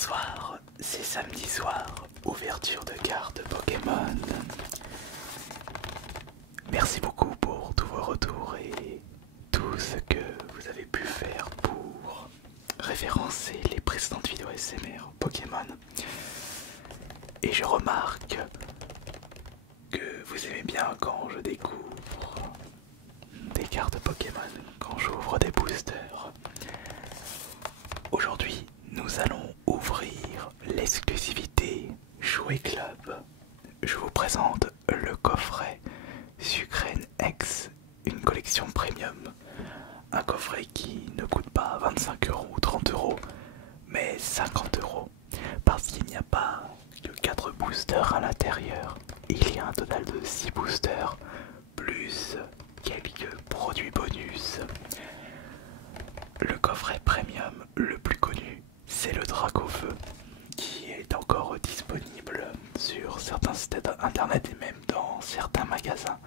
Bonsoir, c'est samedi soir, ouverture de cartes Pokémon. Merci beaucoup pour tous vos retours et tout ce que vous avez pu faire pour référencer les précédentes vidéos SMR Pokémon. Et je remarque que vous aimez bien quand je découvre des cartes Pokémon, quand j'ouvre des boosters. Aujourd'hui, nous allons ouvrir l'exclusivité Jouet Club. Je vous présente le coffret Sucrène X, une collection premium. Un coffret qui ne coûte pas 25 € ou 30 €, mais 50 € parce qu'il n'y a pas que 4 boosters à l'intérieur. Il y a un total de 6 boosters plus quelques produits bonus. Le coffret premium le plus connu, c'est le Dracofeu, qui est encore disponible sur certains sites internet et même dans certains magasins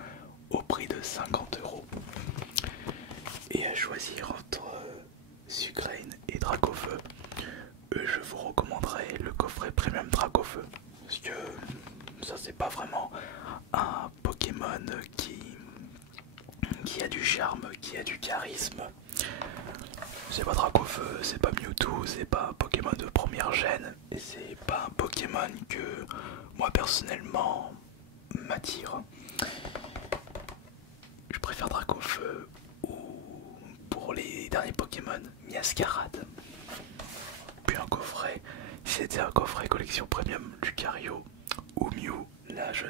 au prix de 50 €. Et à choisir entre Sucrène et Dracofeu, je vous recommanderais le coffret premium Dracofeu, parce que ça c'est pas vraiment un Pokémon qui a du charme, qui a du charisme. C'est pas Dracofeu, c'est pas Mewtwo, c'est pas un Pokémon de première gène, et c'est pas un Pokémon que moi personnellement m'attire. Je préfère Dracofeu ou pour les derniers Pokémon, Miascarade. Puis un coffret, si c'était un coffret collection premium Lucario ou Mew, là je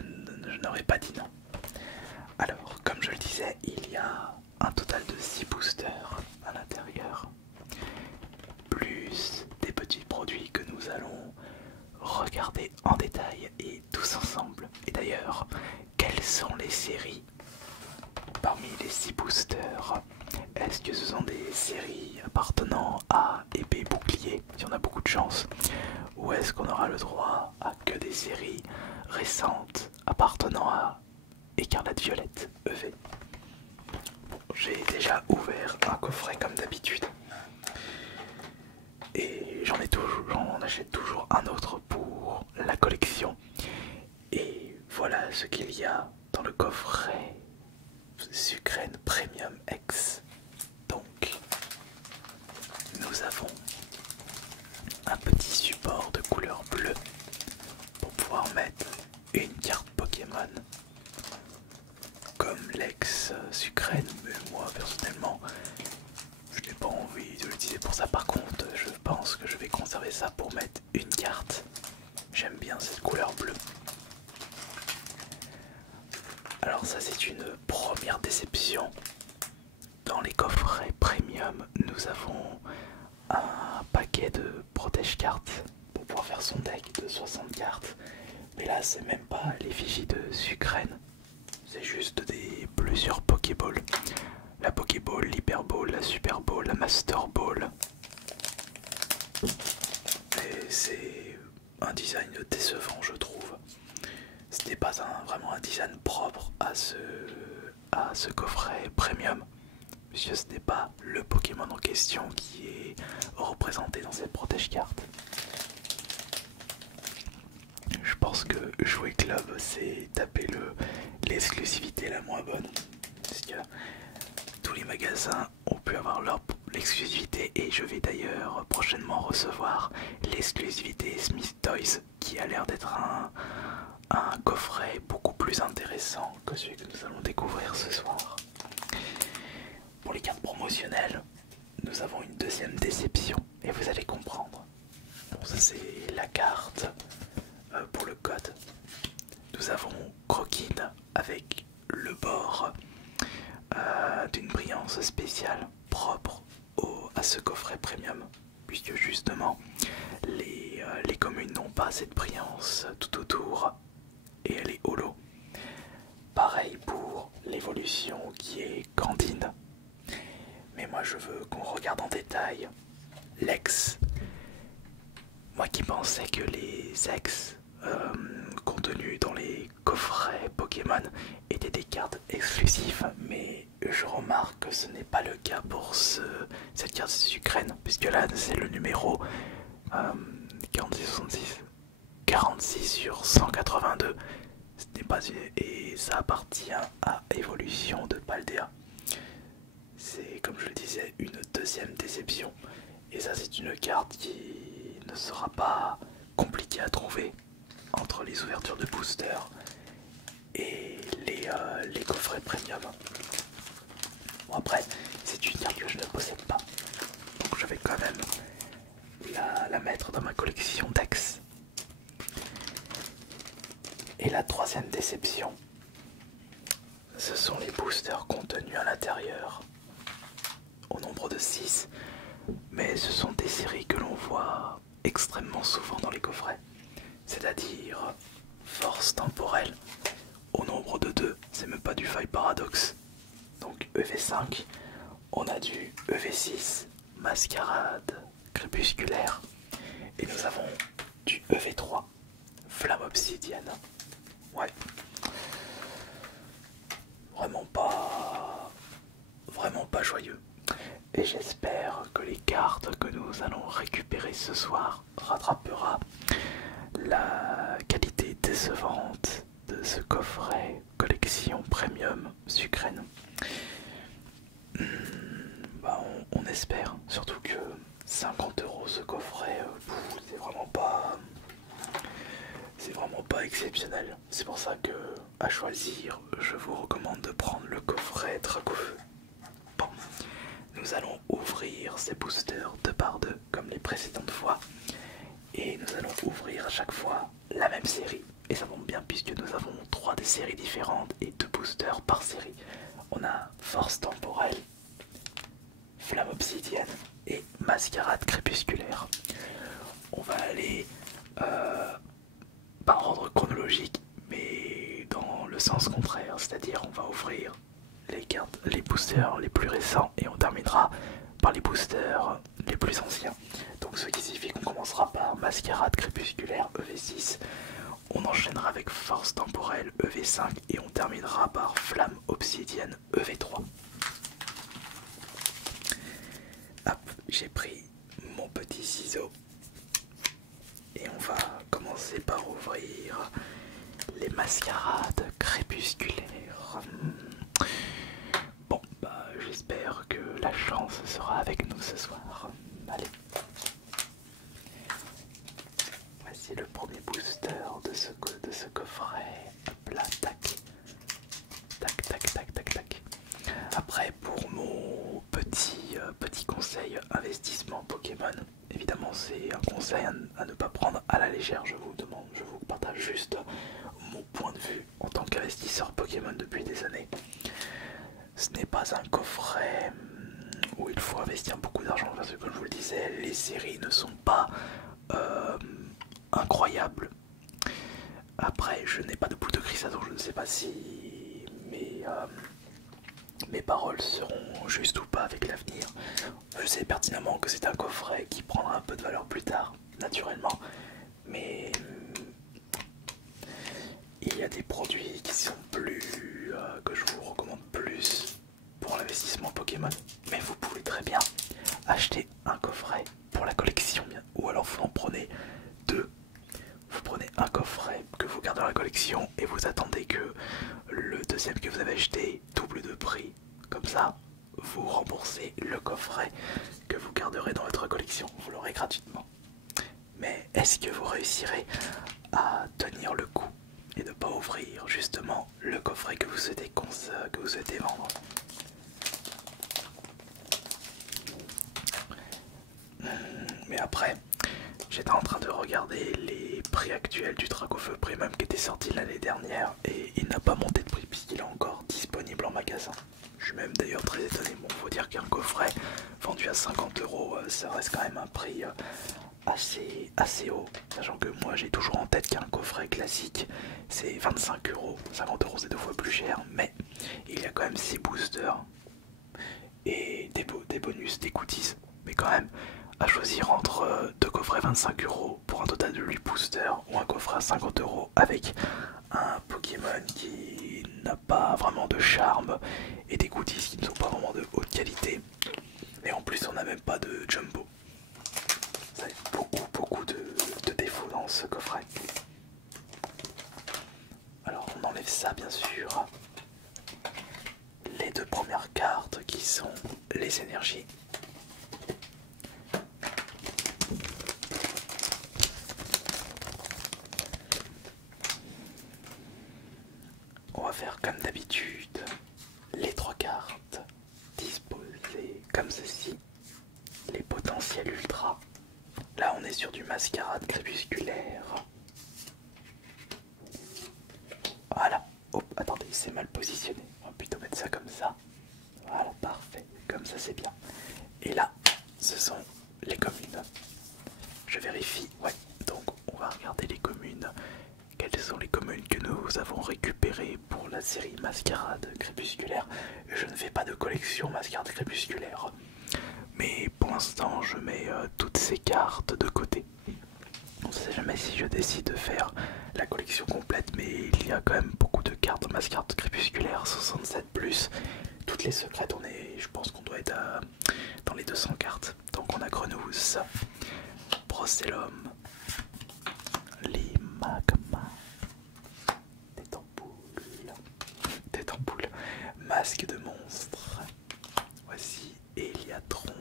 n'aurais pas dit non. Alors, comme je le disais, il y a un total de 6 boosters à l'intérieur, plus des petits produits que nous allons regarder en détail et tous ensemble. Et d'ailleurs, quelles sont les séries parmi les 6 boosters? Est-ce que ce sont des séries appartenant à épée bouclier, si on a beaucoup de chance, ou est-ce qu'on aura le droit à que des séries récentes appartenant à Écarlate Violette EV? J'ai déjà ouvert un coffret comme d'habitude et j'en achète toujours un autre pour la collection. Et voilà ce qu'il y a dans le coffret Sucrène Premium X. Donc nous avons un petit support de couleur bleue pour pouvoir mettre une carte Pokémon comme l'ex Sucrène, mais moi personnellement je n'ai pas envie de l'utiliser pour ça. Par contre, je pense que je vais conserver ça pour mettre une carte. J'aime bien cette couleur bleue. Alors ça c'est une première déception. Dans les coffrets premium, nous avons un paquet de protège-cartes pour pouvoir faire son deck de 60 cartes. Mais là c'est même pas l'effigie de Sucrène. C'est juste plusieurs Pokéballs. La Pokéball, l'Hyperball, la Super Ball, la Master Ball. Et c'est un design décevant, je trouve. Ce n'est pas vraiment un design propre à ce coffret premium, puisque ce n'est pas le Pokémon en question qui est représenté dans cette protège-carte. Je pense que Jouet Club c'est taper l'exclusivité la moins bonne, parce que tous les magasins ont pu avoir l'exclusivité, et je vais d'ailleurs prochainement recevoir l'exclusivité Smith Toys, qui a l'air d'être un coffret beaucoup plus intéressant que celui que nous allons découvrir ce soir. Pour les cartes promotionnelles, nous avons une deuxième déception, et vous allez comprendre. Bon, ça c'est la carte pour le code. Nous avons Croquine avec le bord d'une brillance spéciale propre à ce coffret premium, puisque justement les communes n'ont pas cette brillance tout autour et elle est holo. Pareil pour l'évolution qui est Candine. Mais moi je veux qu'on regarde en détail l'ex. Moi qui pensais que les ex contenus dans les coffrets Pokémon étaient des cartes exclusives, mais je remarque que ce n'est pas le cas pour cette carte Sucrène, puisque là c'est le numéro 46, 46 sur 182. Ce n'est pas et ça appartient à Evolution de Paldea. C'est comme je le disais une deuxième déception. Et ça c'est une carte qui ne sera pas compliquée à trouver entre les ouvertures de booster et les coffrets premium. Bon après c'est une carte que je ne possède pas. Donc je vais quand même la mettre dans ma collection d'Axe. Et la troisième déception, ce sont les boosters contenus à l'intérieur, au nombre de 6. Mais ce sont des séries que l'on voit extrêmement souvent dans les coffrets. C'est-à-dire Force Temporelle, au nombre de 2, c'est même pas du faille paradoxe. Donc EV5, on a du EV6, Mascarade Crépusculaire, et nous avons du EV3, Flamme Obsidienne. Ouais. Vraiment pas joyeux. Et j'espère que les cartes que nous allons récupérer ce soir rattrapera la qualité décevante de ce coffret collection premium Sucrène. Bah on espère, surtout que 50 € ce coffret, c'est vraiment pas exceptionnel. C'est pour ça que, à choisir, je vous recommande de prendre le coffret Dracofeu. Bon, nous allons ouvrir ces boosters 2 par 2 comme les précédentes fois. Et nous allons ouvrir à chaque fois la même série. Et ça tombe bien puisque nous avons 3 des séries différentes et 2 boosters par série. On a Force Temporelle, Flamme Obsidienne et Mascarade Crépusculaire. On va aller par ordre chronologique, mais dans le sens contraire, c'est-à-dire on va ouvrir les cartes, les boosters les plus récents et on terminera par les boosters les plus anciens. Donc ce qui signifie qu'on commencera par Mascarade Crépusculaire EV6, on enchaînera avec Force Temporelle EV5 et on terminera par Flamme Obsidienne EV3. Hop, j'ai pris mon petit ciseau et on va commencer par ouvrir les Mascarades Crépusculaires. Bon, bah j'espère que la chance sera avec nous ce soir. Allez. Voici le premier booster de ce coffret. Hop là, tac. Tac, tac, tac, tac, tac. Après, pour mon petit conseil investissement Pokémon, évidemment c'est un conseil à ne pas prendre à la légère, je vous partage juste mon point de vue en tant qu'investisseur Pokémon depuis des années. Ce n'est pas un coffret où il faut investir beaucoup d'argent parce que comme je vous le disais, les séries ne sont pas incroyables. Après, je n'ai pas de boule de cristal donc je ne sais pas si mes paroles seront justes ou pas avec l'avenir. Je sais pertinemment que c'est un coffret qui prendra un peu de valeur plus tard, naturellement, mais il y a des produits qui sont plus que je vous recommande plus pour l'investissement Pokémon. Mais vous pouvez très bien acheter un coffret pour la collection, ou alors vous en prenez 2. Vous prenez un coffret que vous gardez dans la collection et vous attendez que le deuxième que vous avez acheté double de prix. Comme ça, vous remboursez le coffret que vous garderez dans votre collection. Vous l'aurez gratuitement. Mais est-ce que vous réussirez à tenir le coup et ne pas ouvrir justement le coffret que vous souhaitez vendre? Mais après, j'étais en train de regarder les prix actuels du Dracofeu Premium qui était sorti l'année dernière et il n'a pas monté de prix puisqu'il est encore disponible en magasin. Je suis même d'ailleurs très étonné. Bon, faut dire qu'un coffret vendu à 50 €, ça reste quand même un prix assez haut. Sachant que moi j'ai toujours en tête qu'un coffret classique c'est 25 €. 50 € c'est 2 fois plus cher, mais il y a quand même 6 boosters et des bonus, des goodies. Mais quand même, à choisir entre 2 coffrets 25 € pour un total de 8 boosters ou un coffret à 50 € avec un Pokémon qui n'a pas vraiment de charme et des goodies qui ne sont pas vraiment de haute qualité. Et en plus on n'a même pas de jumbo. Ça fait beaucoup de potentiel ultra. Là on est sur du mascarade crépusculaire. Voilà. Oh, attendez, c'est mal positionné. On va plutôt mettre ça comme ça. Voilà, parfait. Comme ça c'est bien. Et là, ce sont les communes. Je vérifie. Ouais, donc on va regarder les communes. Quelles sont les communes que nous avons récupérées pour la série Mascarade Crépusculaire? Je ne fais pas de collection Mascarade Crépusculaire. Mais pour l'instant, je mets toutes ces cartes de côté. On ne sait jamais si je décide de faire la collection complète, mais il y a quand même beaucoup de cartes Mascarade Crépusculaire 67+. Toutes les secrètes, je pense qu'on doit être dans les 200 cartes. Donc on a Grenousse, Procellum, Limagma, Tétampoules, Masque de monstre. Voici Eliatron.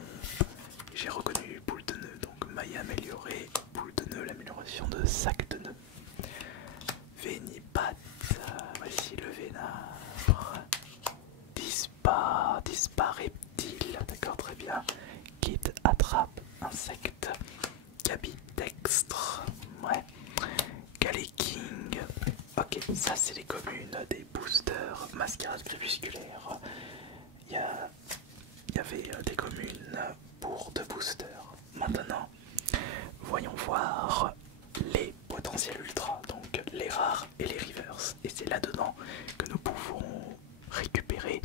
J'ai reconnu Boule de nœud, donc maille améliorée, Boule de nœud, l'amélioration de sac de nœud. Vénipat, voici le Vénard. Dispa reptile, d'accord, très bien. Kid attrape insecte. Capidextre, ouais. Galeking. Ok, ça c'est les communes des boosters Mascarade Crépusculaire. Il y avait des communes pour 2 boosters. Maintenant, voyons voir les potentiels ultra, donc les rares et les reverse. Et c'est là-dedans que nous pouvons récupérer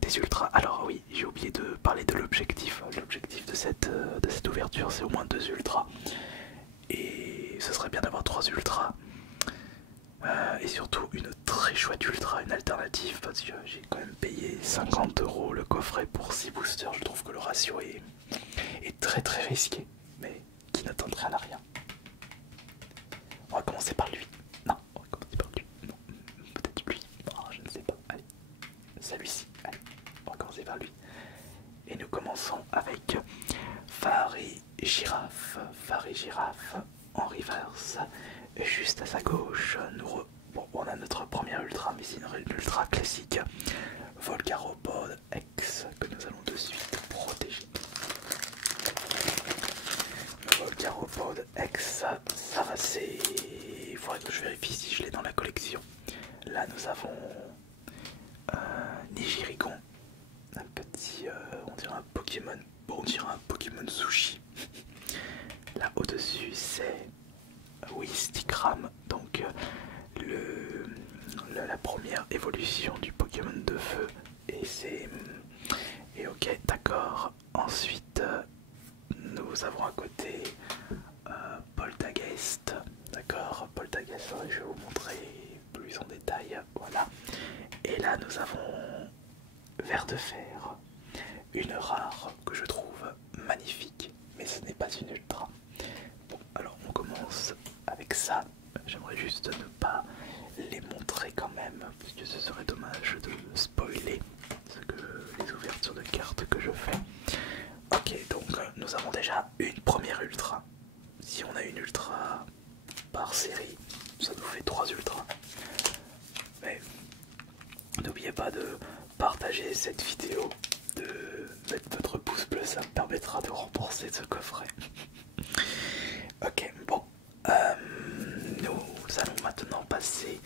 des ultras. Alors oui, j'ai oublié de parler de l'objectif. L'objectif de cette ouverture, c'est au moins 2 ultras. Et ce serait bien d'avoir 3 ultras. Et surtout une très chouette ultra, une alternative, parce que j'ai quand même payé 50 € le coffret pour 6 boosters. Je trouve que le ratio est très très risqué, mais qui n'attend rien à rien. On va commencer par lui. Non, on va commencer par lui. Non, peut-être lui. Oh, je ne sais pas. Allez, celui-ci. Allez, on va commencer par lui. Et nous commençons avec Fari Girafe. Fari Girafe en reverse. Et juste à sa gauche, bon, on a notre première ultra, mais c'est une ultra classique. Volcaropod X que nous allons de suite protéger. Le Volcaropod X, ça va, c'est... Il faudrait que je vérifie si je l'ai dans la collection. Là nous avons Nigirigon, un petit, on dirait un Pokémon, bon, on dirait un Pokémon sushi. Là au-dessus c'est Stikram, donc la première évolution du Pokémon de feu. Et ok, d'accord. Ensuite, nous avons à côté Poltergeist. D'accord, Poltergeist, je vais vous montrer plus en détail. Voilà. Et là, nous avons Ver de Fer, une rare que je trouve magnifique, mais ce n'est pas une ultra. Bon, alors on commence avec ça. J'aimerais juste ne pas les montrer quand même, parce que ce serait dommage de spoiler les ouvertures de cartes que je fais. Ok, donc nous avons déjà une première ultra. Si on a une ultra par série, ça nous fait 3 ultras. Mais n'oubliez pas de partager cette vidéo, de mettre votre pouce bleu, ça me permettra de rembourser ce coffret. Ok, bon, nous allons maintenant passer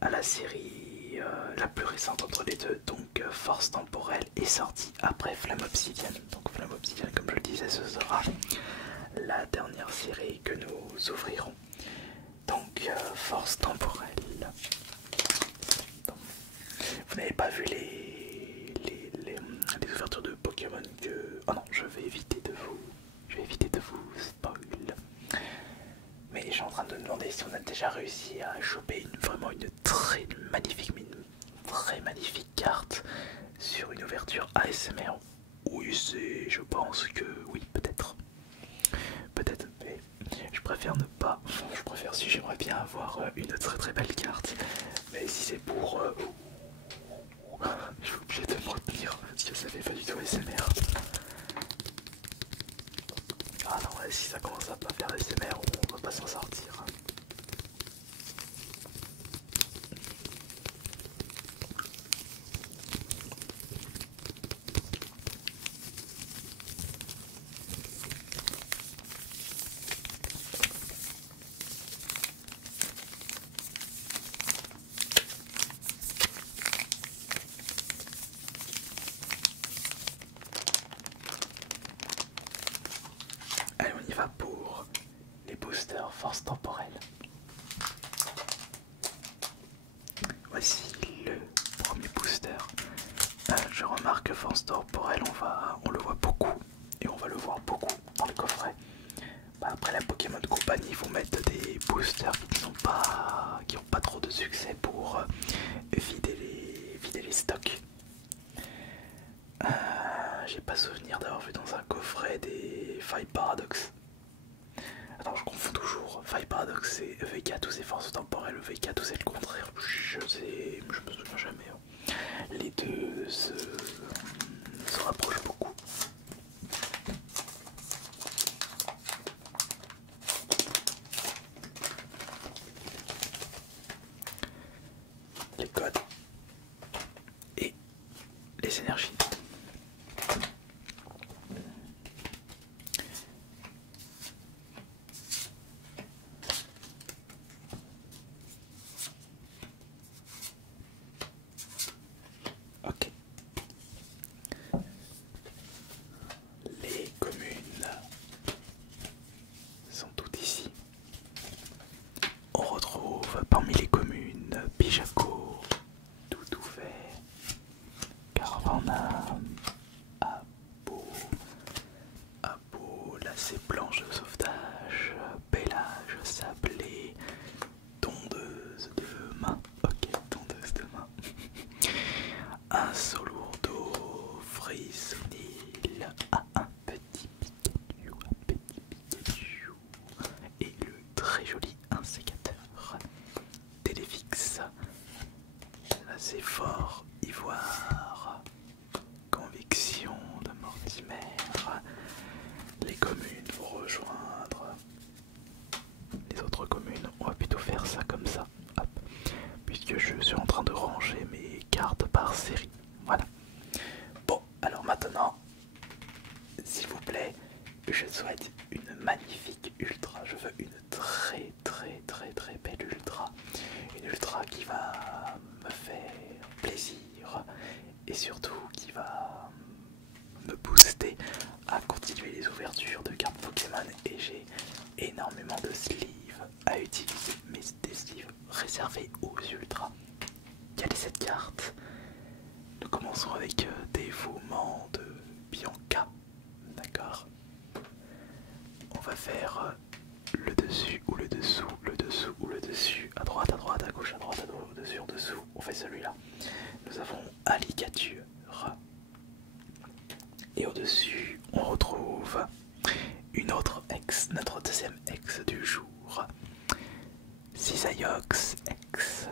à la série la plus récente entre les deux, donc Force Temporelle est sortie après Flamme Obsidienne. Donc Flamme Obsidienne, comme je le disais, ce sera la dernière série que nous ouvrirons. Donc Force Temporelle. Donc, vous n'avez pas vu les ouvertures de Pokémon que... Oh non, je vais éviter de vous spoil. Mais je suis en train de me demander si on a déjà réussi à choper vraiment une très magnifique carte sur une ouverture ASMR. Oui, je pense que oui, peut-être. Peut-être, mais je préfère ne pas. Je préfère, si j'aimerais bien avoir une très belle carte. Mais si c'est pour... je suis obligé de me retenir parce que ça fait pas du tout ASMR. Ah non, ouais, si ça commence à pas faire ASMR, on va pas s'en sortir. y va pour les boosters force temporelle. Voici le premier booster. Je remarque que force temporelle, on le voit beaucoup et on va le voir beaucoup dans le coffret. Après la Pokémon Company, ils vont mettre des boosters qui n'ont pas trop de succès pour vider les stocks. J'ai pas souvenir d'avoir vu dans un coffret des Five Paradox. Attends, je confonds toujours. Five Paradox c'est EV4 ou c'est force temporelle, EV4 ou c'est le contraire. Je me souviens jamais. Les deux se rapprochent beaucoup. Les codes et les énergies. Ok. Les communes sont toutes ici. On retrouve parmi les communes Pijaco, Toutouvet, Caravana, Abo, lacet planche de sauvetage, pellage, sablé, tondeuse de main. Ok, tondeuse de main. Un Solourdo, Frissonil, un petit Pikachu, et le très joli insécateur. Téléfix, assez fort, ivoire, conviction de Mortimer. Les communes vont rejoindre les autres communes. On va plutôt faire ça comme ça, hop, puisque je suis en train de ranger mes cartes par série. Voilà. Bon, alors maintenant, s'il vous plaît, je souhaite une magnifique ultra. Je veux une très belle ultra. Une ultra qui va me faire plaisir et surtout qui va me booster à continuer les ouvertures de cartes Pokémon. Et j'ai énormément de sleeves à utiliser, mais des sleeves réservés aux ultras. Quelle est cette carte? Nous commençons avec dévouement de Bianca. D'accord. On va faire le dessus ou le dessous, le dessous ou le dessus, à droite, à gauche, à droite, au dessus, en dessous. On fait celui-là. Nous avons Alligature. Et au-dessus, on retrouve une autre ex, notre deuxième ex du jour. Cisaiox ex.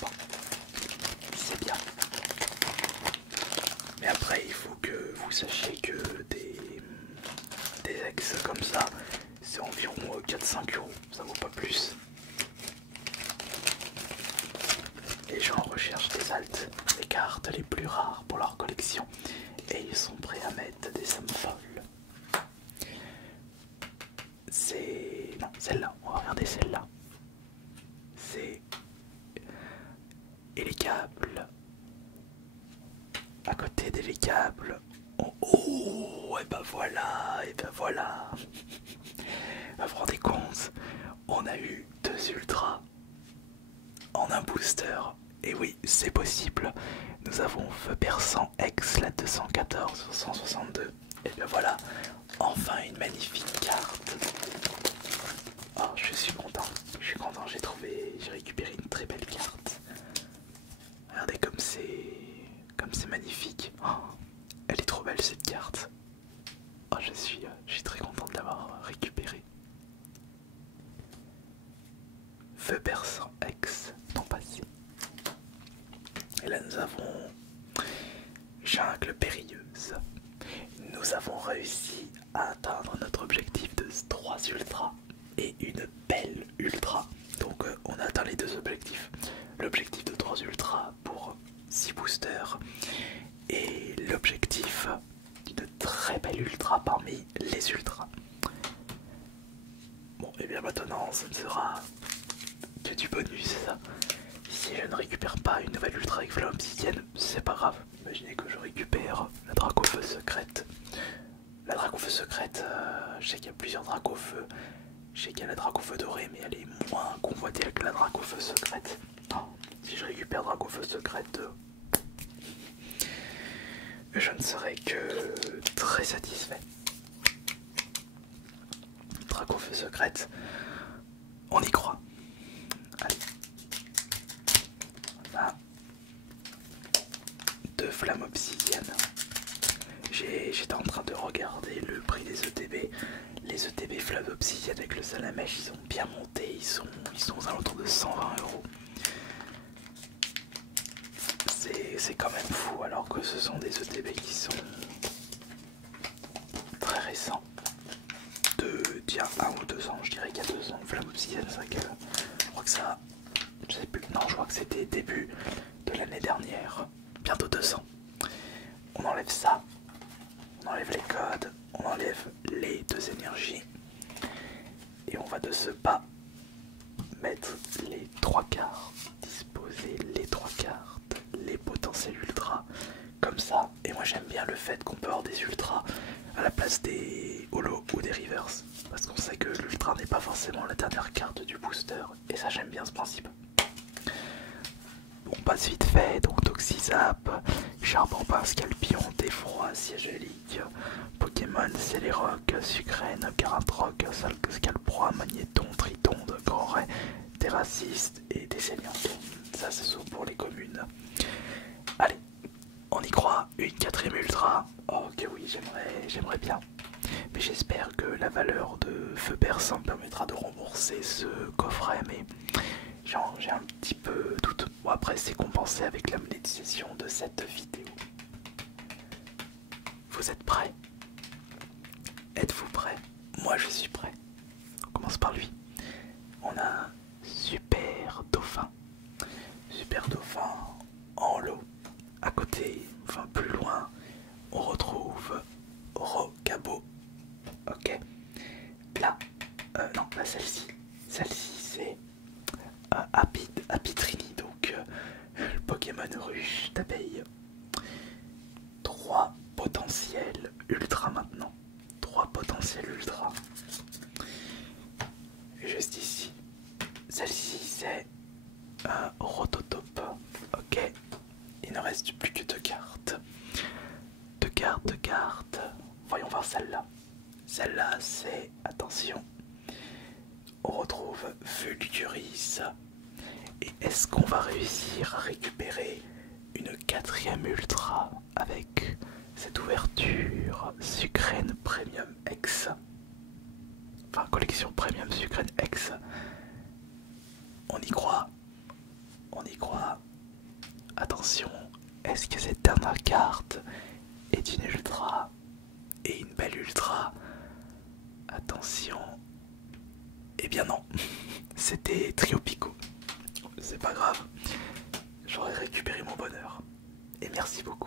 Bon, c'est bien. Mais après, il faut que vous sachiez que des ex comme ça, c'est environ 4-5 €, ça vaut pas plus. Les gens recherchent des altes, les cartes les plus rares pour leur collection, et ils sont prêts à mettre des sommes folles. C'est... non, celle-là, on va regarder celle-là. C'est... et les câbles. À côté des câbles, oh, et ben voilà, et ben voilà. Vous vous rendez compte, on a eu 2 ultras en un booster. Et oui, c'est possible. Nous avons Feu Perçant X, la 214 162. Et bien voilà, enfin une magnifique carte. Oh, je suis content, j'ai récupéré une très belle carte. Regardez comme c'est magnifique. Oh, elle est trop belle cette carte. Oh, je suis très content de l'avoir récupérée. Feu Perçant X, temps passé. Et là nous avons Jungle Périlleuse. Nous avons réussi à atteindre notre objectif de 3 ultras et une belle ultra. Donc on a atteint les 2 objectifs. L'objectif de 3 ultras pour 6 boosters et l'objectif d'une très belle ultra parmi les ultras. Bon, et bien maintenant ce ne sera que du bonus. Si je ne récupère pas une nouvelle ultra avec Flamme Obsidienne, c'est pas grave. Imaginez que je récupère la Dracofeu secrète. La drague au feu secrète, je sais qu'il y a plusieurs dragues au feu. Je sais qu'il y a la drague au feu dorée, mais elle est moins convoitée que la drague au feu secrète. Non, si je récupère drague au feu secrète, je ne serai que très satisfait. Drague au feu secrète, on y croit. Allez. Voilà. 2 flammes obsidiennes. J'étais en train de regarder le prix des ETB. Les ETB flammes obsidiennes avec le salamèche, ils ont bien monté. Ils sont aux alentours de 120 €. C'est quand même fou, alors que ce sont des ETB qui sont très récents. D'il y a 1 ou 2 ans, je dirais qu'il y a 2 ans. Flamme obsidienne, c'est vrai que je crois que ça. Je sais plus. Non, je crois que c'était début de l'année dernière. Bientôt 2 ans. On enlève ça. On enlève les codes. On enlève les 2 énergies. Et on va de ce pas mettre les 3 cartes. Disposer les 3 cartes. Les potentiels ultras. Comme ça. Et moi j'aime bien le fait qu'on peut avoir des ultras à la place des holos ou des rivers. Parce qu'on sait que l'ultra n'est pas forcément la dernière carte du booster. Et ça j'aime bien ce principe. On passe vite fait, donc Toxizap, Charbon Pince, Scalpion, Défroid, Siégélique, Pokémon, Céléroc, Sucrène, Caratroc, Scalproie, Magnéton, Tritonde, Grand Ray, Terraciste et Décéliant. Ça ce sont pour les communes. Allez, on y croit, une 4ème ultra. Oh que oui, j'aimerais bien. Mais j'espère que la valeur de Feu Perçant me permettra de rembourser ce coffret, mais j'ai un petit peu doute. Bon, après c'est compensé avec la monétisation de cette vidéo. Vous êtes prêts? Êtes-vous prêts? Moi je suis prêt. On commence par lui. On a un Super Dauphin. Super Dauphin en lot. À côté, enfin plus loin, on retrouve Rocabo. Ok. Là, non, là celle-ci. Celle-ci c'est Apitrini, donc le Pokémon ruche d'abeille. 3 potentiels ultra maintenant. 3 potentiels ultra. Juste ici. Celle-ci c'est Rototop. Ok. Il ne reste plus que 2 cartes. 2 cartes, 2 cartes. Voyons voir celle-là. Celle-là c'est, attention, on retrouve Vulguris. Et est-ce qu'on va réussir à récupérer une 4ème ultra avec cette ouverture Sucrène Premium X? Enfin, collection Premium Sucrène X. On y croit. On y croit. Attention, est-ce que cette dernière carte est une ultra? Et une belle ultra? Attention. Eh bien non, c'était Triopico. C'est pas grave, j'aurais récupéré mon bonheur. Et merci beaucoup.